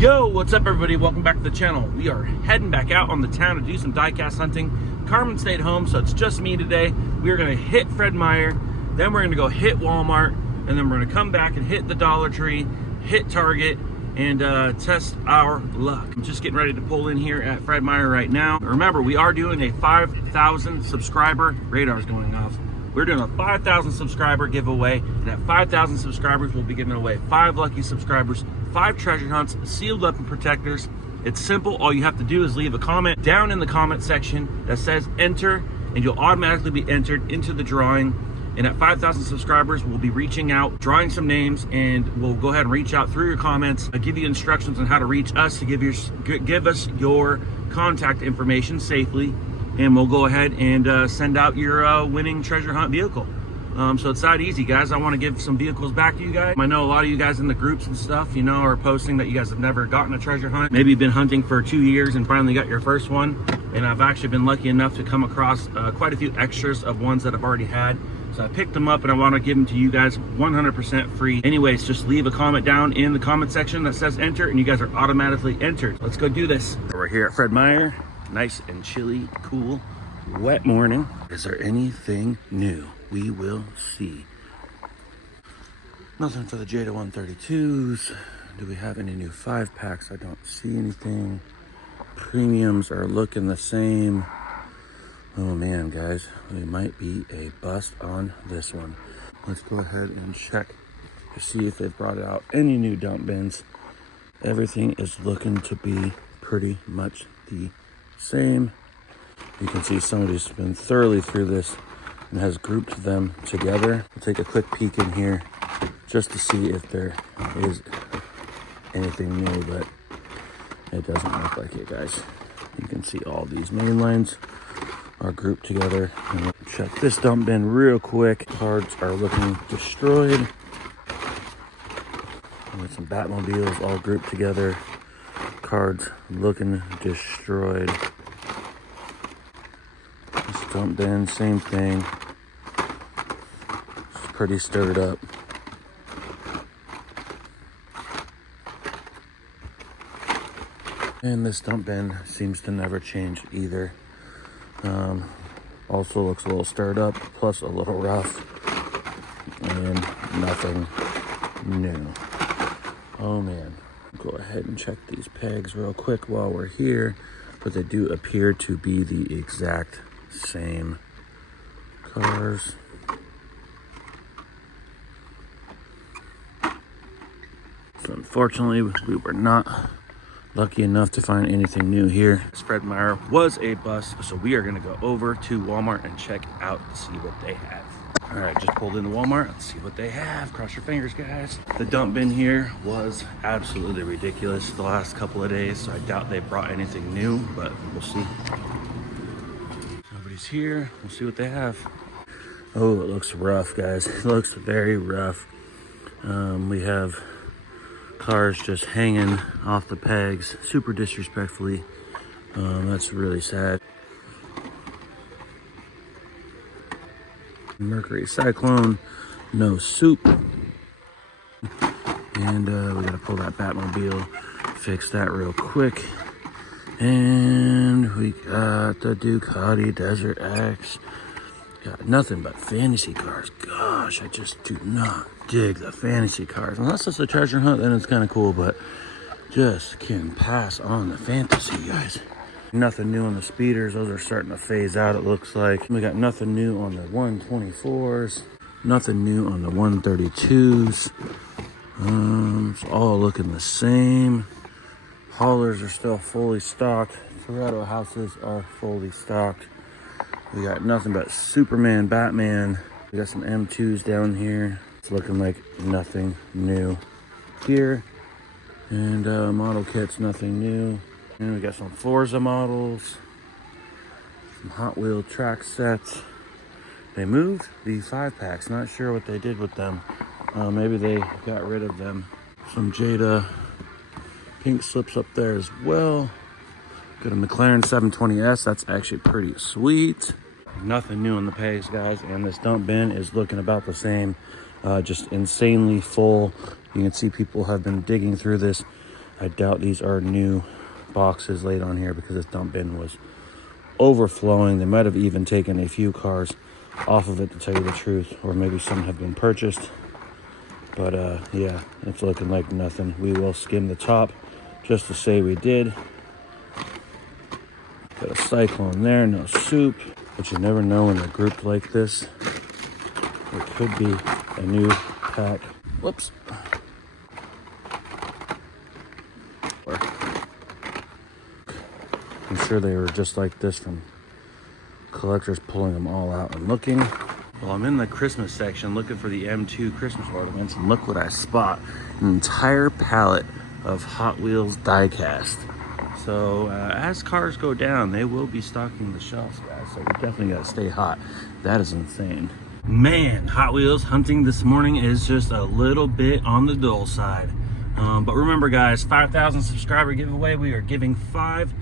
Yo, what's up everybody? Welcome back to the channel. We are heading back out on the town to do some diecast hunting. Carmen stayed home, so it's just me today. We are gonna hit Fred Meyer, then we're gonna go hit Walmart, and then we're gonna come back and hit the Dollar Tree, hit Target, and test our luck. I'm just getting ready to pull in here at Fred Meyer right now. Remember, we are doing a 5,000 subscriber, radar's going off. We're doing a 5,000 subscriber giveaway, and at 5,000 subscribers, we'll be giving away 5 lucky subscribers, 5 treasure hunts, sealed weapon protectors. It's simple. All you have to do is leave a comment down in the comment section that says enter, and you'll automatically be entered into the drawing. And at 5,000 subscribers, we'll be reaching out, drawing some names, and we'll go ahead and reach out through your comments. I'll give you instructions on how to reach us to give us your contact information safely, and we'll go ahead and send out your winning treasure hunt vehicle. So it's that easy, guys. I want to give some vehicles back to you guys. I know a lot of you guys in the groups and stuff, you know, are posting that you guys have never gotten a treasure hunt. Maybe you've been hunting for 2 years and finally got your first one. And I've actually been lucky enough to come across quite a few extras of ones that I've already had. So I picked them up and I want to give them to you guys 100% free. Anyways, just leave a comment down in the comment section that says enter, and you guys are automatically entered. Let's go do this. We're here at Fred Meyer. Nice and chilly, cool, wet morning. Is there anything new? We will see. Nothing for the Jada 132s. Do we have any new 5-packs? I don't see anything. Premiums are looking the same. Oh man, guys, we might be a bust on this one. Let's go ahead and check to see if they've brought out any new dump bins. Everything is looking to be pretty much the same. You can see somebody's been thoroughly through this and has grouped them together. We'll take a quick peek in here just to see if there is anything new, but it doesn't look like it, guys. You can see all these main lines are grouped together. And we'll check this dump bin real quick. Cards are looking destroyed. With some Batmobiles all grouped together. Cards looking destroyed. This dump bin, same thing. It's pretty stirred up. And this dump bin seems to never change either. Also looks a little stirred up, plus a little rough, and nothing new. Oh man. Go ahead and check these pegs real quick while we're here, but they do appear to be the exact same cars. So unfortunately, we were not lucky enough to find anything new here. Fred Meyer was a bust, so we are gonna go over to Walmart and check out to see what they have. All right, just pulled into Walmart. Let's see what they have. Cross your fingers, guys. The dump bin here was absolutely ridiculous the last couple of days, so I doubt they brought anything new, but we'll see. Nobody's here. We'll see what they have. Oh, it looks rough, guys. It looks very rough. We have cars just hanging off the pegs, super disrespectfully. That's really sad. Mercury Cyclone, no soup. And we gotta pull that Batmobile, fix that real quick. And we got the Ducati Desert X. Got nothing but fantasy cars. Gosh, I just do not dig the fantasy cars. Unless it's a treasure hunt, then it's kind of cool, but just can pass on the fantasy, guys. Nothing new on the speeders. Those are starting to phase out, it looks like. We got nothing new on the 124s. Nothing new on the 132s. It's all looking the same. Haulers are still fully stocked. Toretto houses are fully stocked. We got nothing but Superman, Batman. We got some M2s down here. It's looking like nothing new here. And model kits, nothing new. And we got some Forza models, some Hot Wheel track sets. They moved the 5-packs. Not sure what they did with them. Maybe they got rid of them. Some Jada pink slips up there as well. Got a McLaren 720S. That's actually pretty sweet. Nothing new in the pegs, guys. And this dump bin is looking about the same. Just insanely full. You can see people have been digging through this I doubt these are new boxes laid on here because this dump bin was overflowing. They might have even taken a few cars off of it, to tell you the truth, or maybe some have been purchased. But yeah, it's looking like nothing. We will skim the top just to say we did. Got a cyclone there, no soup, but you never know when they're grouped like this. It could be a new pack. Whoops. I'm sure they were just like this from collectors pulling them all out and looking. Well, I'm in the Christmas section looking for the M2 Christmas ornaments, and look what I spot. An entire pallet of Hot Wheels Diecast. So as cars go down, they will be stocking the shelves, guys. So we definitely got to stay hot. That is insane. Man, Hot Wheels hunting this morning is just a little bit on the dull side. But remember, guys, 5,000 subscriber giveaway. We are giving 5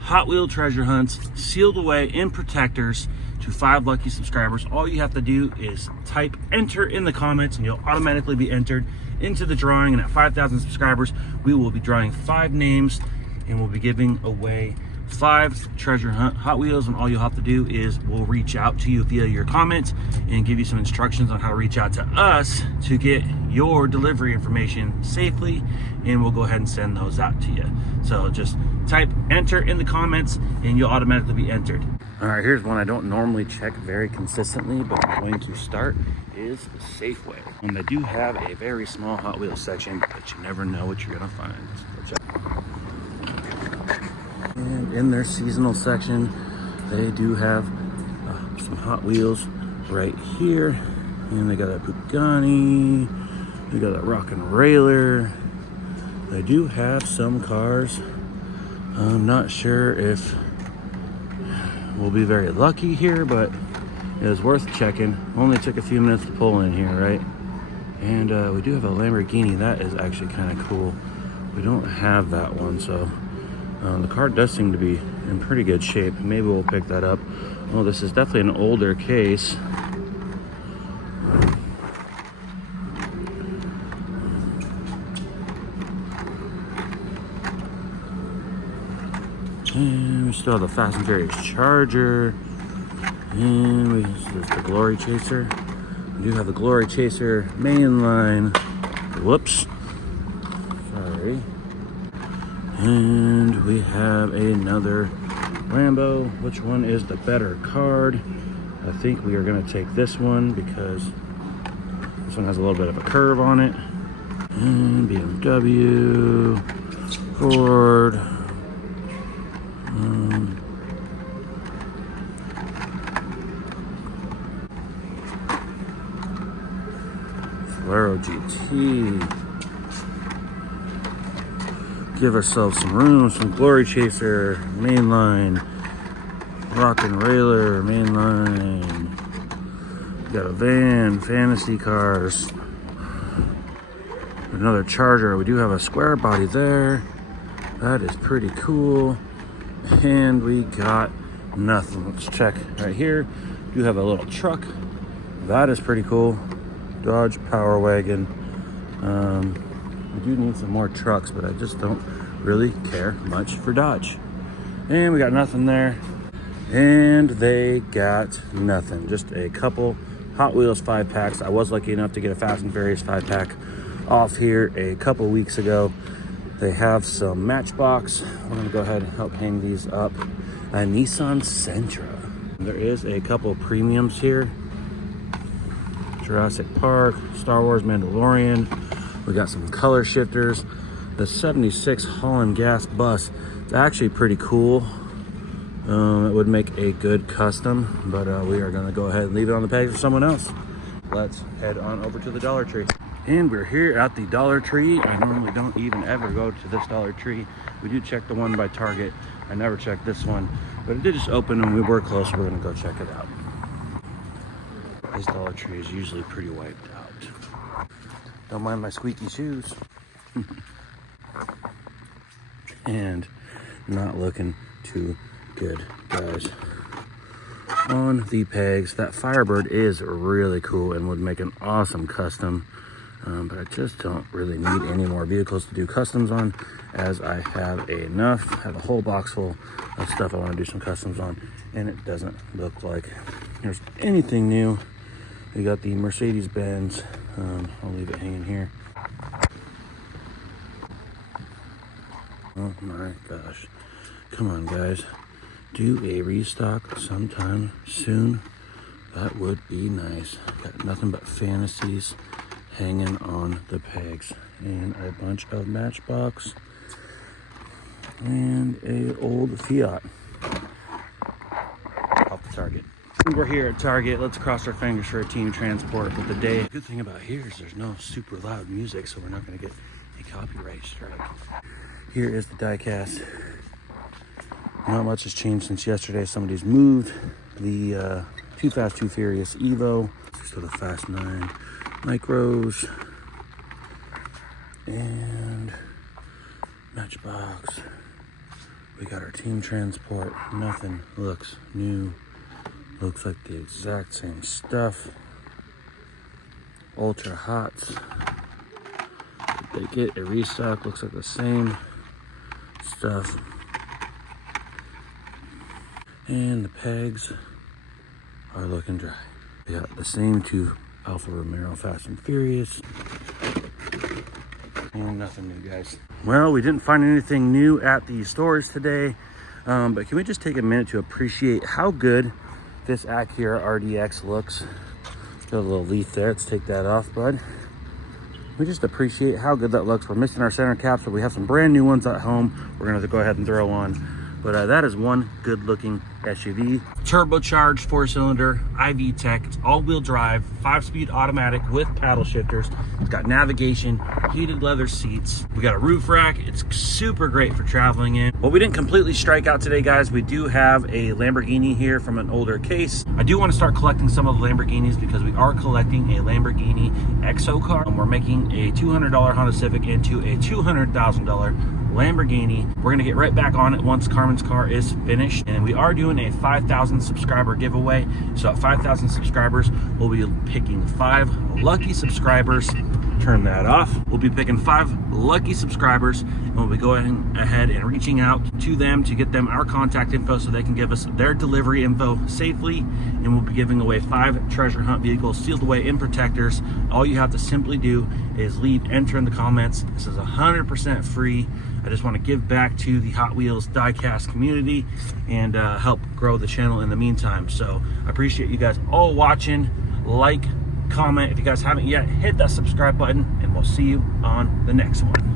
Hot Wheel treasure hunts sealed away in protectors to 5 lucky subscribers. All you have to do is type enter in the comments and you'll automatically be entered into the drawing. And at 5,000 subscribers, we will be drawing 5 names and we'll be giving away 5 treasure hunt Hot Wheels. And all you'll have to do is we'll reach out to you via your comments and give you some instructions on how to reach out to us to get your delivery information safely, and we'll go ahead and send those out to you. So just type enter in the comments and you'll automatically be entered. All right, here's one I don't normally check very consistently, but I'm going to start, is Safeway. And they do have a very small Hot Wheels section, but you never know what you're gonna find. So check. And in their seasonal section, they do have some Hot Wheels right here. And they got a Bugatti, they got a Rockin' Railer. They do have some cars. I'm not sure if we'll be very lucky here, but it was worth checking. Only took a few minutes to pull in here, right? And we do have a Lamborghini. That is actually kind of cool. We don't have that one, so the car does seem to be in pretty good shape. Maybe we'll pick that up. Oh, this is definitely an older case. And we still have the Fast and Furious Charger. And this is the Glory Chaser. We do have the Glory Chaser mainline. Whoops. Sorry. And we have another Lambo. Which one is the better card? I think we are going to take this one because this one has a little bit of a curve on it. And BMW, Ford. Valero GT. Give ourselves some room, some Glory Chaser, mainline, Rockin' Railer, mainline. Got a van, fantasy cars. Another Charger. We do have a square body there. That is pretty cool. And we got nothing. Let's check right here. We do have a little truck. That is pretty cool. Dodge Power Wagon. We do need some more trucks, but I just don't really care much for Dodge. And we got nothing there. And they got nothing. Just a couple Hot Wheels 5-packs. I was lucky enough to get a Fast and Furious 5-pack off here a couple weeks ago. They have some Matchbox. I'm gonna go ahead and help hang these up. A Nissan Sentra. There is a couple premiums here. Jurassic Park, Star Wars Mandalorian. We got some color shifters. The 76 Holland Gas bus. It's actually pretty cool. It would make a good custom, but we are gonna go ahead and leave it on the page for someone else. Let's head on over to the Dollar Tree. And we're here at the Dollar Tree. I normally don't even ever go to this Dollar Tree. We do check the one by Target. I never checked this one, but it did just open and we were close. We're gonna go check it out. This Dollar Tree is usually pretty wiped out. Don't mind my squeaky shoes. And not looking too good, guys. On the pegs, that Firebird is really cool and would make an awesome custom. but I just don't really need any more vehicles to do customs on, as I have enough. I have a whole box full of stuff I want to do some customs on, and it doesn't look like there's anything new. We got the Mercedes-Benz. I'll leave it hanging here. Oh my gosh. Come on, guys. Do a restock sometime soon. That would be nice. Got nothing but fantasies hanging on the pegs, and a bunch of Matchbox and a old Fiat off the Target. We're here at Target. Let's cross our fingers for a team transport of the day. The good thing about here is there's no super loud music, so we're not going to get a copyright strike. Here is the diecast. Not much has changed since yesterday. Somebody's moved the Too Fast, Too Furious Evo. So the Fast 9 Micros and Matchbox. We got our team transport. Nothing looks new. Looks like the exact same stuff. Ultra Hots. They get a restock. Looks like the same stuff. And the pegs are looking dry. We got the same two Alfa Romeo Fast and Furious. And nothing new, guys. Well, we didn't find anything new at the stores today, but can we just take a minute to appreciate how good this Acura RDX looks? Got a little leaf there. Let's take that off, bud. We just appreciate how good that looks. We're missing our center caps, but we have some brand new ones at home we're gonna go ahead and throw on. But that is one good looking SUV. Turbocharged 4-cylinder, IV Tech. It's all-wheel drive, 5-speed automatic with paddle shifters. It's got navigation, heated leather seats. We got a roof rack. It's super great for traveling in. Well, we didn't completely strike out today, guys. We do have a Lamborghini here from an older case. I do want to start collecting some of the Lamborghinis because we are collecting a Lamborghini XO car. And we're making a $200 Honda Civic into a $200,000 Lamborghini. We're gonna get right back on it once Carmen's car is finished, and we are doing a 5,000 subscriber giveaway. So at 5,000 subscribers, we'll be picking 5 lucky subscribers. Turn that off. We'll be picking 5 lucky subscribers, and we'll be going ahead and reaching out to them to get them our contact info so they can give us their delivery info safely. And we'll be giving away 5 treasure hunt vehicles sealed away in protectors. All you have to simply do is enter in the comments. This is 100% free. I just want to give back to the Hot Wheels diecast community and help grow the channel in the meantime. So I appreciate you guys all watching. Like, comment. If you guys haven't yet, hit that subscribe button, and we'll see you on the next one.